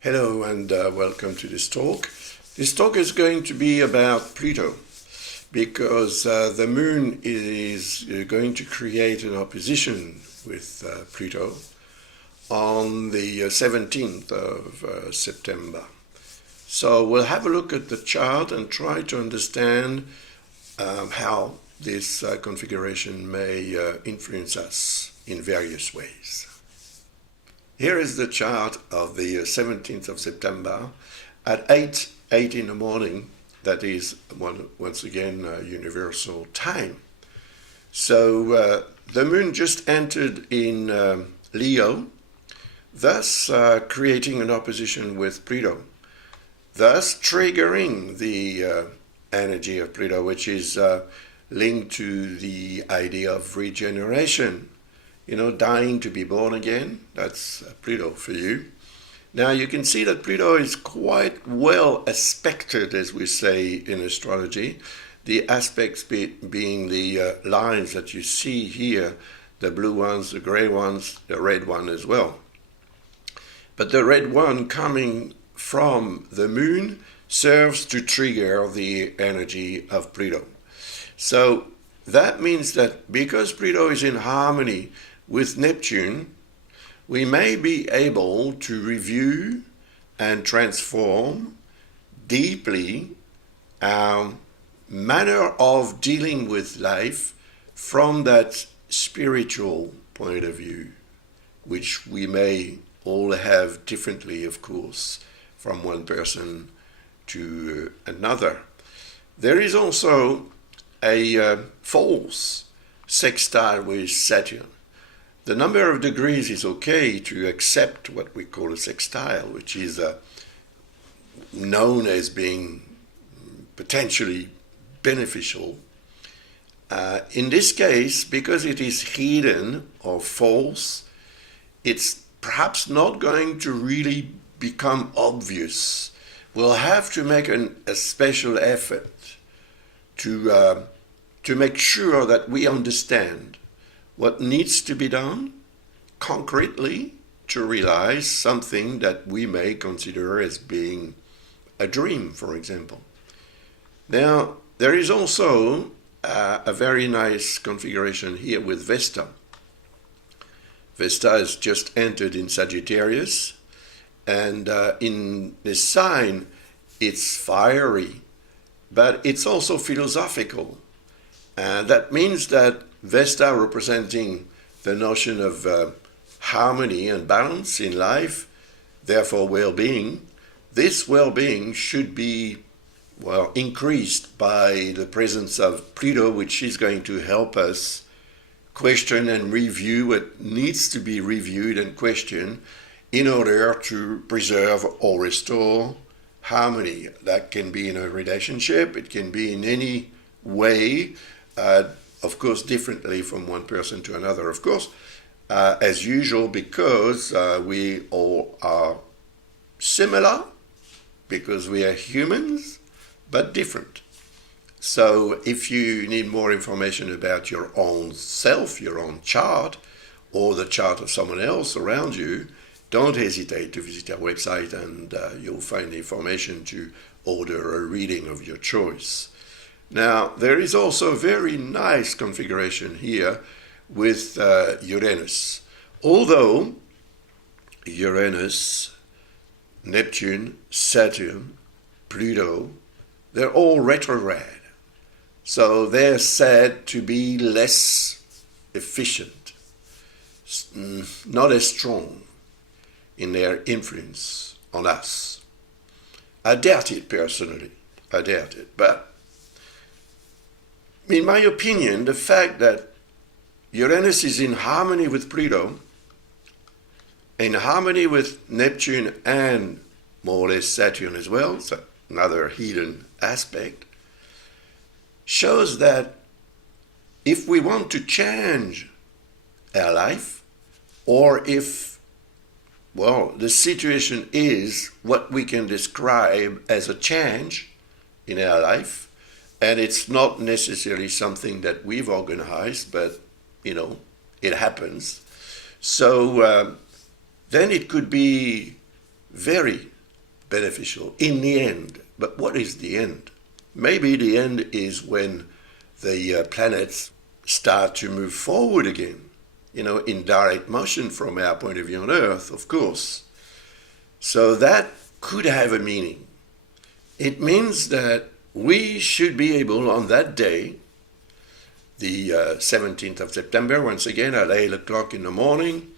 Hello and welcome to this talk. This talk is going to be about Pluto because the moon is going to create an opposition with Pluto on the 17th of September. So we'll have a look at the chart and try to understand how this configuration may influence us in various ways. Here is the chart of the 17th of September at 8 in the morning. That is, once again, universal time. So the moon just entered in Leo, thus creating an opposition with Pluto, thus triggering the energy of Pluto, which is linked to the idea of regeneration. You know, dying to be born again, that's Pluto for you. Now you can see that Pluto is quite well aspected, as we say in astrology. The aspects being the lines that you see here, the blue ones, the gray ones, the red one as well. But the red one coming from the moon serves to trigger the energy of Pluto. So that means that because Pluto is in harmony with Neptune, we may be able to review and transform deeply our manner of dealing with life from that spiritual point of view, which we may all have differently, of course, from one person to another. There is also a false sextile with Saturn. The number of degrees is okay to accept what we call a sextile, which is known as being potentially beneficial. In this case, because it is hidden or false, it's perhaps not going to really become obvious. We'll have to make a special effort to make sure that we understand what needs to be done concretely to realize something that we may consider as being a dream, for example. Now, there is also a very nice configuration here with Vesta. Vesta has just entered in Sagittarius, and in this sign, it's fiery, but it's also philosophical. That means that Vesta, representing the notion of harmony and balance in life, therefore well-being, this well-being should be, increased by the presence of Pluto, which is going to help us question and review what needs to be reviewed and questioned in order to preserve or restore harmony. That can be in a relationship, it can be in any way, of course, differently from one person to another, of course, as usual, because we all are similar, because we are humans, but different. So if you need more information about your own self, your own chart, or the chart of someone else around you, don't hesitate to visit our website and you'll find information to order a reading of your choice. Now, there is also a very nice configuration here with Uranus. Although Uranus, Neptune, Saturn, Pluto, they're all retrograde. So they're said to be less efficient, not as strong in their influence on us. I doubt it personally. I doubt it. But in my opinion, the fact that Uranus is in harmony with Pluto, in harmony with Neptune and more or less Saturn as well, so another hidden aspect, shows that if we want to change our life, or if, the situation is what we can describe as a change in our life, and it's not necessarily something that we've organized, but, it happens. So then it could be very beneficial in the end. But what is the end? Maybe the end is when the planets start to move forward again, in direct motion from our point of view on Earth, of course. So that could have a meaning. It means that we should be able on that day, the 17th of September, once again at 8 o'clock in the morning,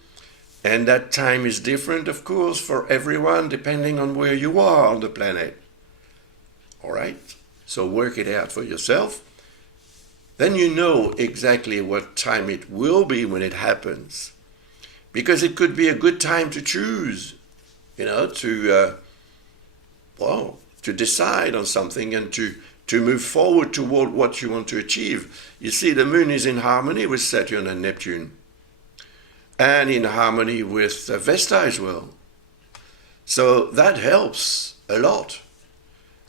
and that time is different, of course, for everyone, depending on where you are on the planet. All right? So work it out for yourself. Then you know exactly what time it will be when it happens. Because it could be a good time to choose, to decide on something and to move forward toward what you want to achieve. You see, the moon is in harmony with Saturn and Neptune, and in harmony with Vesta as well. So that helps a lot.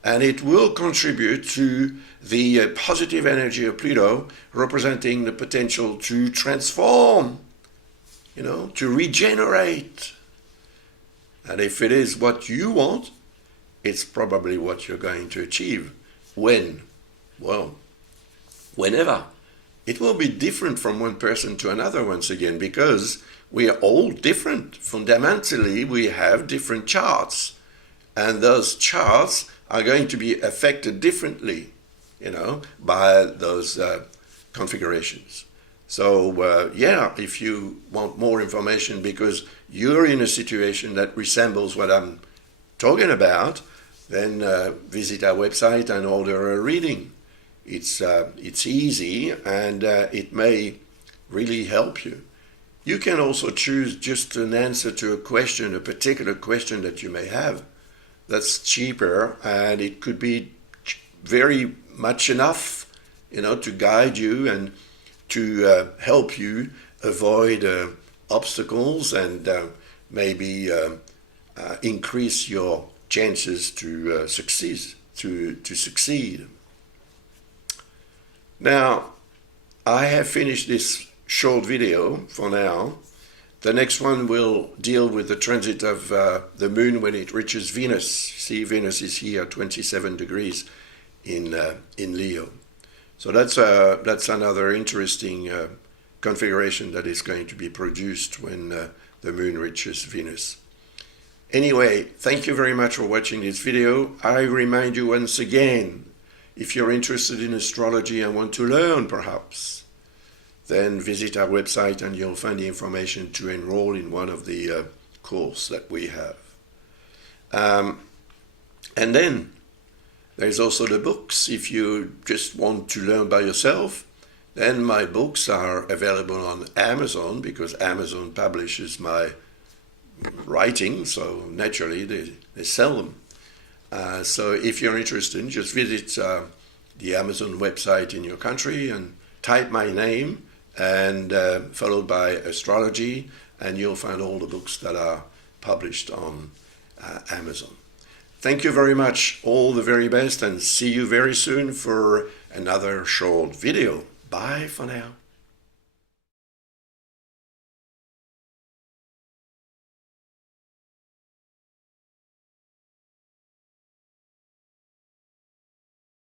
And it will contribute to the positive energy of Pluto, representing the potential to transform, to regenerate. And if it is what you want, it's probably what you're going to achieve. When? Well, whenever. It will be different from one person to another once again, because we are all different. Fundamentally, we have different charts. And those charts are going to be affected differently, by those configurations. So, if you want more information because you're in a situation that resembles what I'm talking about, then visit our website and order a reading. It's easy, and it may really help you. You can also choose just an answer to a question, a particular question that you may have. That's cheaper, and it could be very much enough, to guide you and to help you avoid obstacles and maybe increase your chances to succeed. Now, I have finished this short video for now. The next one will deal with the transit of the moon when it reaches Venus. See, Venus is here 27 degrees in Leo. So that's another interesting configuration that is going to be produced when the moon reaches Venus. Anyway, thank you very much for watching this video. I remind you once again, if you're interested in astrology and want to learn perhaps, then visit our website and you'll find the information to enroll in one of the courses that we have. And then there's also the books. If you just want to learn by yourself, then my books are available on Amazon, because Amazon publishes my writing, so naturally they sell them. So if you're interested, just visit the Amazon website in your country and type my name and followed by astrology, and you'll find all the books that are published on Amazon. Thank you very much, all the very best, and see you very soon for another short video. Bye for now.